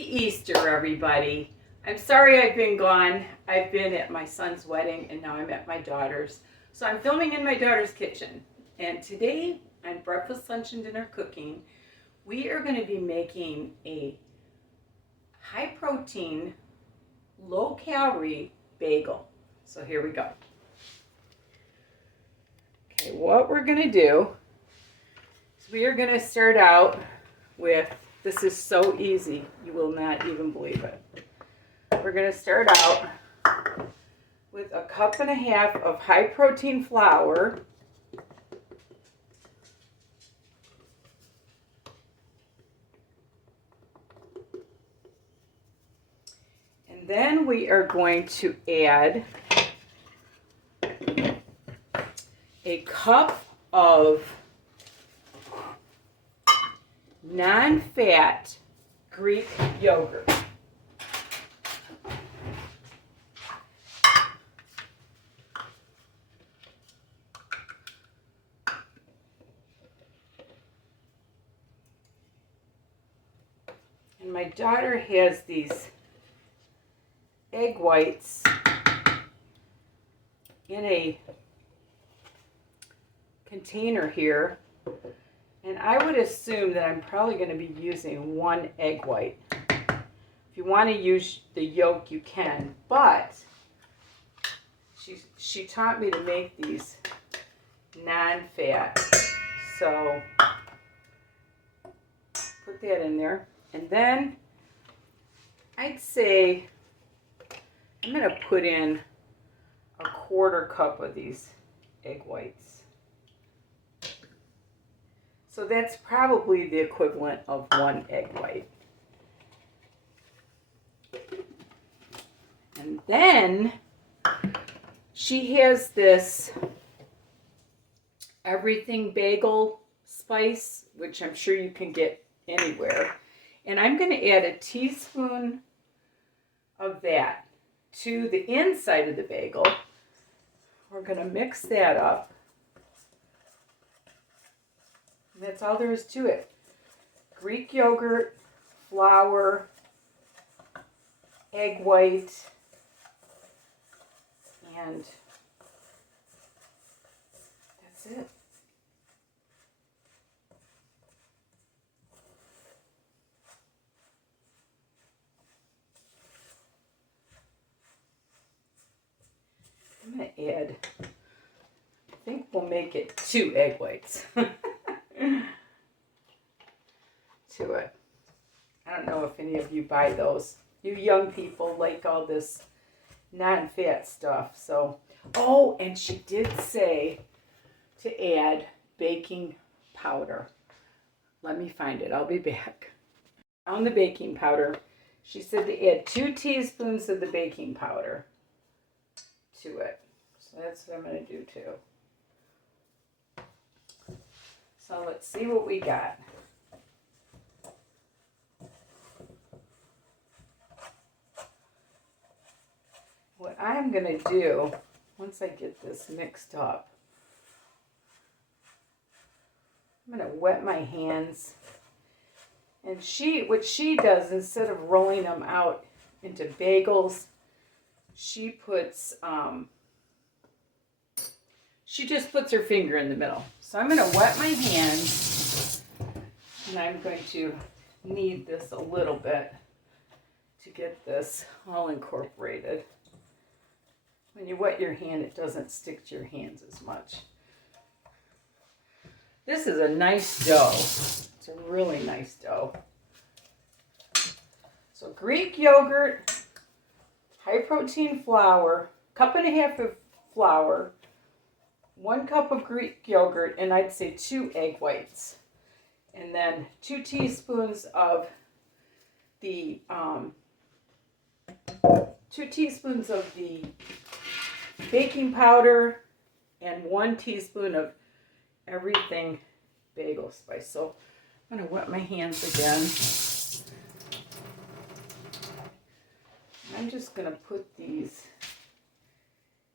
Easter, everybody. I'm sorry I've been gone. I've been at my son's wedding and now I'm at my daughter's. So I'm filming in my daughter's kitchen. And today, on breakfast, lunch, and dinner cooking, we are going to be making a high protein, low calorie bagel. So here we go. Okay, what we're going to do is we are going to start out with, this is so easy, you will not even believe it. We're going to start out with 1.5 cups of high protein flour. And then we are going to add 1 cup of non-fat Greek yogurt. And my daughter has these egg whites in a container here. And I would assume that I'm probably going to be using 1 egg white. If you want to use the yolk, you can. But she taught me to make these non-fat. So put that in there. And then I'd say I'm going to put in 1/4 cup of these egg whites. So that's probably the equivalent of 1 egg white. And then she has this everything bagel spice, which I'm sure you can get anywhere. And I'm going to add 1 teaspoon of that to the inside of the bagel. We're going to mix that up. And that's all there is to it. Greek yogurt, flour, egg white, and that's it. I'm going to add, I think we'll make it 2 egg whites. To it. I don't know if any of you buy those. You young people like all this non-fat stuff. So, oh, and she did say to add baking powder. Let me find it. I'll be back. On the baking powder, she said to add 2 teaspoons of the baking powder to it. So that's what I'm going to do too. So let's see what we got. What I'm going to do, once I get this mixed up, I'm going to wet my hands. And what she does, instead of rolling them out into bagels, she puts, she just puts her finger in the middle. So I'm going to wet my hands, and I'm going to knead this a little bit to get this all incorporated. When you wet your hand, it doesn't stick to your hands as much. This is a nice dough. It's a really nice dough. So Greek yogurt, high protein flour, 1.5 cups of flour, 1 cup of Greek yogurt, and I'd say 2 egg whites. And then 2 teaspoons of the 2 teaspoons of the baking powder, and 1 teaspoon of everything bagel spice. So I'm going to wet my hands again. I'm just going to put these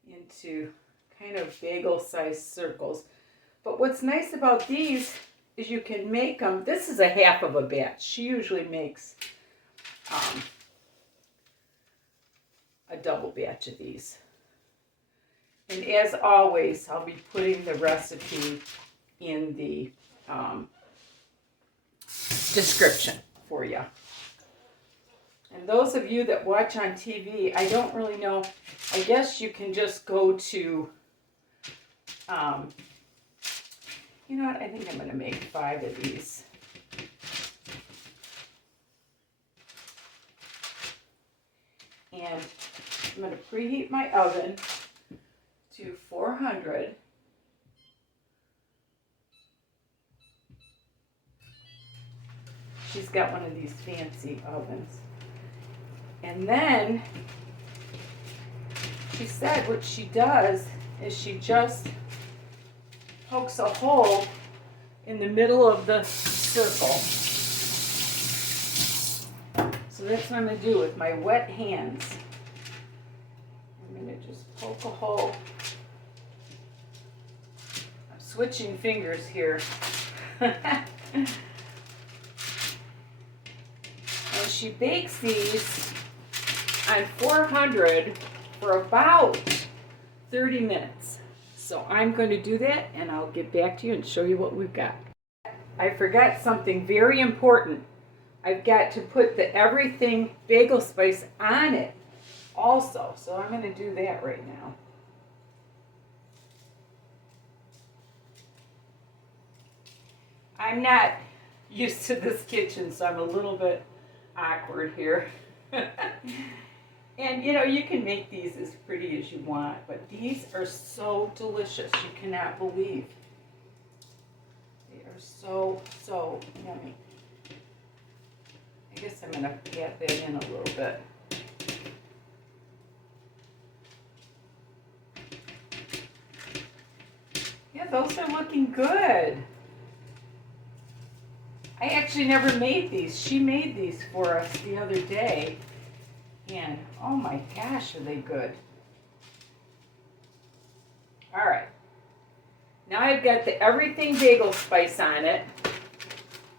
into kind of bagel-sized circles. But what's nice about these is you can make them. This is a half of a batch. She usually makes double batch of these. And as always, I'll be putting the recipe in the description for you. And those of you that watch on TV, I don't really know. I guess you can just go to, you know what, I think I'm going to make 5 of these. And I'm going to preheat my oven to 400. She's got one of these fancy ovens. And then she said what she does is she just pokes a hole in the middle of the circle. So that's what I'm going to do with my wet hands. I'm going to just poke a hole. I'm switching fingers here. And she bakes these on 400 for about 30 minutes. So I'm going to do that and I'll get back to you and show you what we've got. I forgot something very important. I've got to put the everything bagel spice on it also. So I'm going to do that right now. I'm not used to this kitchen, so I'm a little bit awkward here. And you know, you can make these as pretty as you want, but these are so delicious. You cannot believe. They are so, so yummy. I guess I'm going to pat that in a little bit. Yeah, those are looking good. I actually never made these. She made these for us the other day. And oh my gosh, are they good. All right. Now I've got the everything bagel spice on it.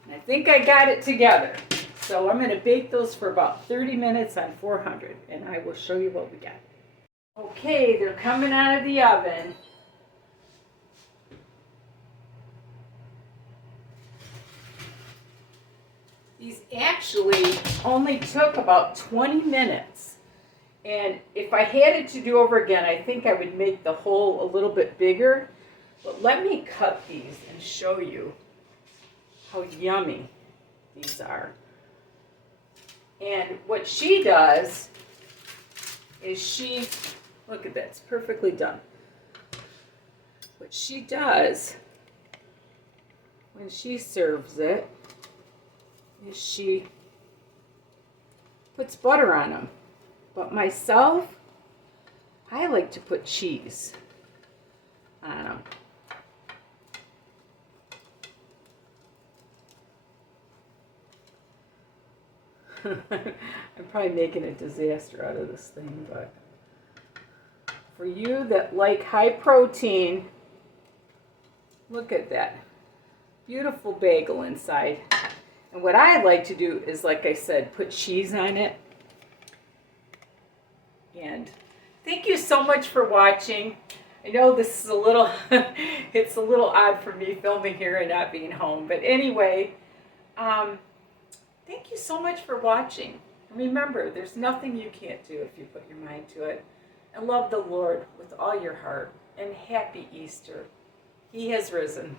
And I think I got it together. So I'm going to bake those for about 30 minutes on 400. And I will show you what we got. Okay, they're coming out of the oven. These actually only took about 20 minutes. And if I had it to do over again, I think I would make the hole a little bit bigger. But let me cut these and show you how yummy these are. And what she does is she, look at that, it's perfectly done. What she does when she serves it is she puts butter on them. But myself, I like to put cheese on them. I'm probably making a disaster out of this thing, but for you that like high protein, look at that. Beautiful bagel inside. And what I like to do is, like I said, put cheese on it. And thank you so much for watching. I know this is a little, it's a little odd for me filming here and not being home. But anyway, thank you so much for watching. And remember, there's nothing you can't do if you put your mind to it. And love the Lord with all your heart. And happy Easter. He has risen.